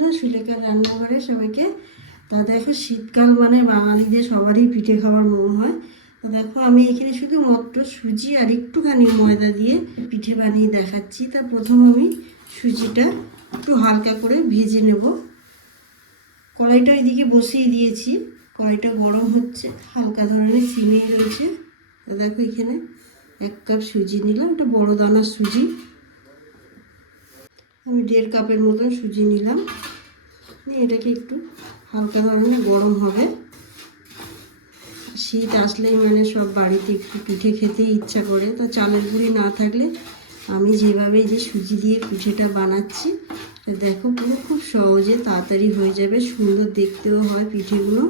বন্ধুরা সুলেখার রান্নাঘরে সবাইকে। তা দেখো, শীতকাল মানে বাঙালিদের সবারই পিঠে খাওয়ার মন হয়। তা দেখো, আমি এখানে শুধু মাত্র সুজি আর একটুখানি ময়দা দিয়ে পিঠে বানিয়ে দেখাচ্ছি। তা প্রথম আমি সুজিটা একটু হালকা করে ভেজে নেব। কড়াইটা এদিকে বসিয়ে দিয়েছি। কড়াইটা গরম হচ্ছে, হালকা ধরনের সিমেই রয়েছে। তা দেখো, এখানে এক কাপ সুজি নিলাম, একটা বড় দানার সুজি। আমি দেড় কাপের মতন সুজি নিলাম। নিয়ে এটাকে একটু হালকা ধরনের গরম হবে। শীত আসলেই মানে সব বাড়িতে একটু পিঠে খেতে ইচ্ছা করে। তো চালের গুঁড়ি না থাকলে আমি যেভাবে যে সুজি দিয়ে পিঠেটা বানাচ্ছি দেখো পুরো খুব সহজে তাড়াতাড়ি হয়ে যাবে। সুন্দর দেখতেও হয় পিঠেগুলো।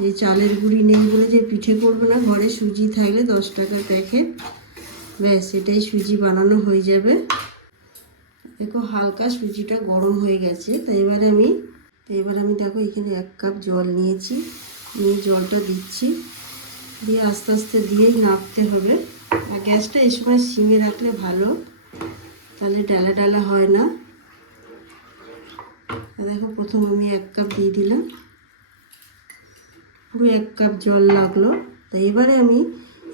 যে চালের গুঁড়ি নেই বলে যে পিঠে করব না, ঘরে সুজি থাকলে দশ টাকার প্যাকেট। ব্যাস, এটাই সুজি বানানো হয়ে যাবে। দেখো হালকা সুজিটা গরম হয়ে গেছে, তাই এবারে আমি তাই এবার আমি দেখো এখানে এক কাপ জল নিয়েছি, নিয়ে জলটা দিচ্ছি, দিয়ে আস্তে আস্তে দিয়েই নাড়তে হবে। আর গ্যাসটা এই সময় সিমে রাখলে ভালো, তাহলে ডালা ডালা হয় না। দেখো প্রথম আমি এক কাপ দিয়ে দিলাম, পুরো এক কাপ জল লাগল, তাই এবারে আমি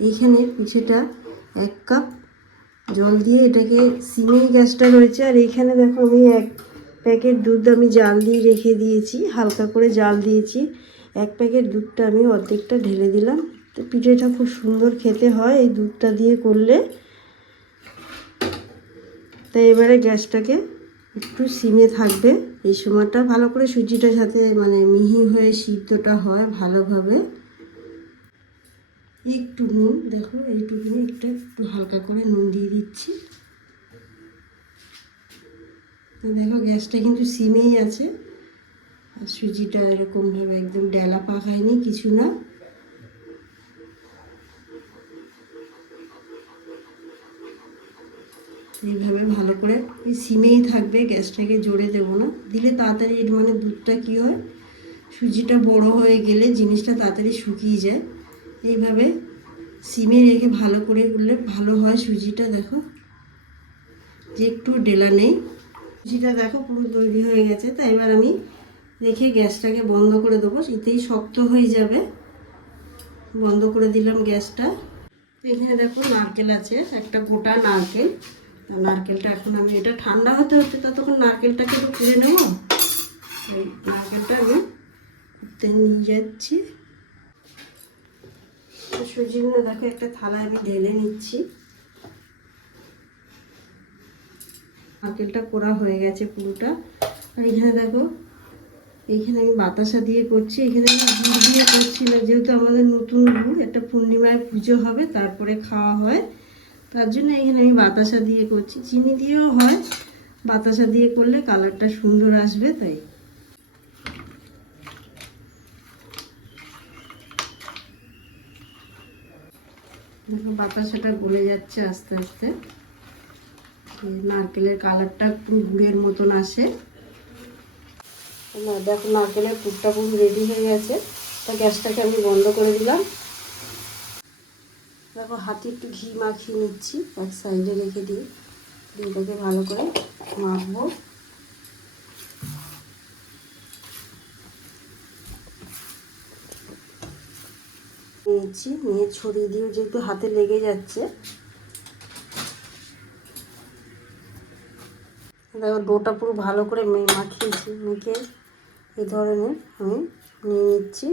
এইখানে পিঠেটা এক কাপ জল দিয়ে এটাকে সিমেই গ্যাসটা রয়েছে আর এইখানে দেখো আমি এক প্যাকেট দুধ আমি জাল দিয়ে রেখে দিয়েছি, হালকা করে জাল দিয়েছি। এক প্যাকেট দুধটা আমি অর্ধেকটা ঢেলে দিলাম। তো পিঠেটা খুব সুন্দর খেতে হয় এই দুধটা দিয়ে করলে। তাই এবারে গ্যাসটাকে একটু সিমে থাকবে। এই সময়টা ভালো করে সুজিটা যাতে মানে মিহি হয়ে সিদ্ধটা হয় ভালোভাবে। একটু নুন, দেখো, এইটুকুনি একটু একটু হালকা করে নুন দিয়ে দিচ্ছি। দেখো, গ্যাসটা কিন্তু সিমেই আছে। আর সুজিটা এরকমভাবে একদম ডেলা পাকায়নি, কিছু না। এইভাবে ভালো করে ওই সিমেই থাকবে, গ্যাসটাকে জোরে দেবো না। দিলে তাড়াতাড়ি মানে দুধটা কী হয়? সুজিটা বড় হয়ে গেলে জিনিসটা তাড়াতাড়ি শুকিয়ে যায়। এইভাবে সিমে রেখে ভালো করে করলে ভালো হয় সুজিটা, দেখো। যে একটু ডেলা নেই। সুজিটা দেখো পুরো তৈরি হয়ে গেছে। তাই এবার আমি রেখে গ্যাসটাকে বন্ধ করে দেবো। এতেই শক্ত হয়ে যাবে। বন্ধ করে দিলাম গ্যাসটা। এখানে দেখো নারকেল আছে, একটা গোটা নারকেল। নারকেলটা এখন আমি, এটা ঠান্ডা হতে হতে ততক্ষণ নারকেলটাকে তো কুড়ে নেব। এই নারকেলটা আমি নিয়ে যাচ্ছি। তো সুজিগুলো দেখো, একটা থালায় আমি ঢেলে নিচ্ছি। নারকেলটা করা হয়ে গেছে পুরোটা। আর এখানে দেখো এইখানে আমি বাতাসা দিয়ে করছি। এখানে আমি গুড় দিয়ে করছি না, যেহেতু আমাদের নতুন গুড়, একটা পূর্ণিমায় পুজো হবে, তারপরে খাওয়া হয়। তার জন্য এখানে আমি বাতাসা দিয়ে করছি। চিনি দিয়েও হয়, বাতাসা দিয়ে করলে কালারটা সুন্দর আসবে, তাই। দেখো বাতাসাটা গলে যাচ্ছে আস্তে আস্তে। নারকেলের কালারটা পুরো গুড়ের মতন আসে। না, দেখো নারকেলের পুরটা পুরো রেডি হয়ে গেছে। তা গ্যাসটাকে আমি বন্ধ করে দিলাম। দেখো হাতে একটু ঘি মাখিয়ে নিচ্ছি, এক সাইডে রেখে দিয়ে এটাকে ভালো করে মাখবো। নিয়েছি, নিয়ে ছড়িয়ে দিয়ে যেহেতু হাতে লেগে যাচ্ছে। দেখো, ডোটা পুরো ভালো করে মাখিয়েছি, মেখে এই ধরনের আমি নিয়ে নিচ্ছি।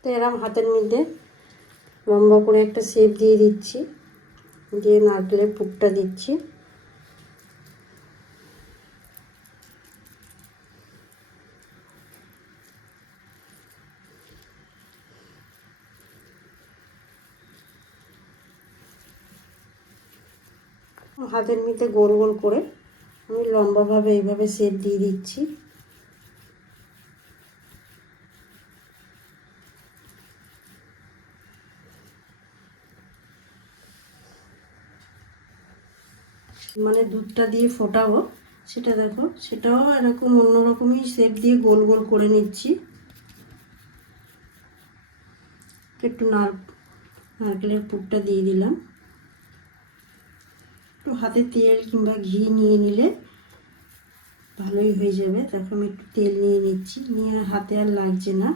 তো এরম হাতের মধ্যে লম্বা করে একটা শেপ দিয়ে দিচ্ছি, দিয়ে নারকেলের পুরটা দিচ্ছি। হাতের মধ্যে গোল গোল করে আমি লম্বাভাবে এইভাবে শেপ দিয়ে দিচ্ছি। মানে দুধটা দিয়ে ফোটাবো, সেটা দেখো, সেটাও এরকম অন্যরকমই শেপ দিয়ে গোল গোল করে নিচ্ছি। একটু নার নারকেলের পুরটা দিয়ে দিলাম। একটু হাতে তেল কিংবা ঘি নিয়ে নিলে ভালোই হয়ে যাবে। তারপর আমি একটু তেল নিয়ে নিচ্ছি। নিয়ে হাতে আর লাগছে না।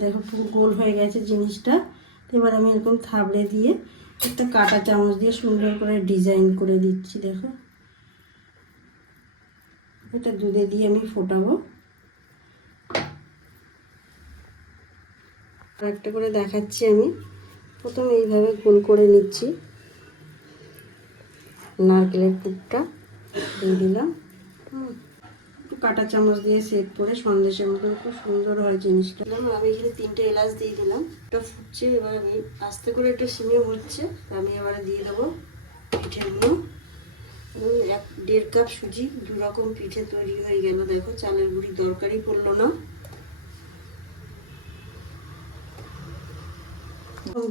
দেখো পুরো গোল হয়ে গেছে জিনিসটা। এবার আমি এরকম থাবড়ে দিয়ে একটা কাটা চামচ দিয়ে সুন্দর করে ডিজাইন করে দিচ্ছি, দেখো। এটা দুধে দিয়ে আমি ফোটাবো। একটা করে দেখাচ্ছি আমি। প্রথম এইভাবে গোল করে নিচ্ছি। নারকেলের পুরটা দিয়ে দিলাম। একটু কাঁটা চামচ দিয়ে সেট করে সন্দেশের মতন খুব সুন্দর হয় জিনিসটা। আমি এখানে তিনটে এলাচ দিয়ে দিলাম। এটা ফুটছে এবার আমি আস্তে করে একটু সিমে হচ্ছে আমি এবারে দিয়ে দেবো পিঠেগুলো এক দেড় কাপ সুজি দু রকম পিঠে তৈরি হয়ে গেল। দেখো, চালের গুঁড়ি দরকারই পড়ল না।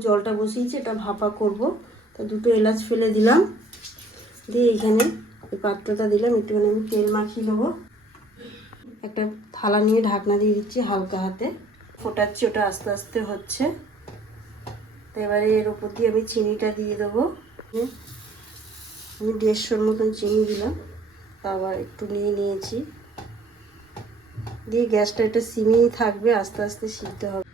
জলটা বসিয়েছি, এটা ভাপা করব। তা দুটো এলাচ ফেলে দিলাম। দিয়ে এইখানে এই পাত্রটা দিলাম, একটুখানি আমি তেল মাখিয়ে নেব। একটা থালা নিয়ে ঢাকনা দিয়ে দিচ্ছি হালকা হাতে। ফোটাচ্ছি, ওটা আস্তে আস্তে হচ্ছে। তো এবারে এর উপর দিয়ে আমি চিনিটা দিয়ে দেবো। আমি দেড়শোর মতন চিনি দিলাম, তা আবার একটু নিয়ে নিয়েছি। দিয়ে গ্যাসটা একটা সিমেই থাকবে, আস্তে আস্তে সিদ্ধ হবে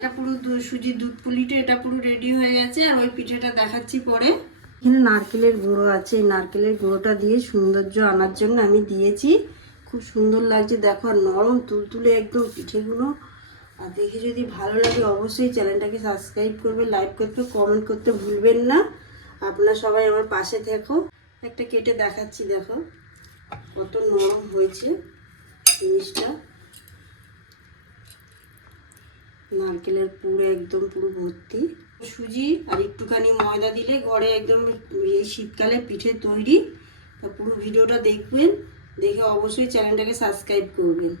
এটা পুরো দু- সুজির দুধ পুলিটা, এটা পুরো রেডি হয়ে গেছে, আর ওই পিঠেটা দেখাচ্ছি পরে। এখানে নারকেলের গুঁড়ো আছে, এই নারকেলের গুঁড়োটা দিয়ে সৌন্দর্য আনার জন্য আমি দিয়েছি। খুব সুন্দর লাগছে, দেখো, আর নরম তুলতুলে একদম পিঠেগুলো। আর দেখে যদি ভালো লাগে, অবশ্যই চ্যানেলটাকে সাবস্ক্রাইব করবে লাইক করতে কমেন্ট করতে ভুলবেন না। আপনারা সবাই আমার পাশে থেকো। একটা কেটে দেখাচ্ছি, দেখো, কত নরম হয়েছে জিনিসটা। নারকেলের পুরো একদম পুরো ভর্তি। সুজি আর একটুখানি ময়দা দিলে ঘরে একদম এই শীতকালে পিঠে তৈরি। তা পুরো ভিডিওটা দেখবেন, দেখে অবশ্যই চ্যানেলটাকে সাবস্ক্রাইব করবেন।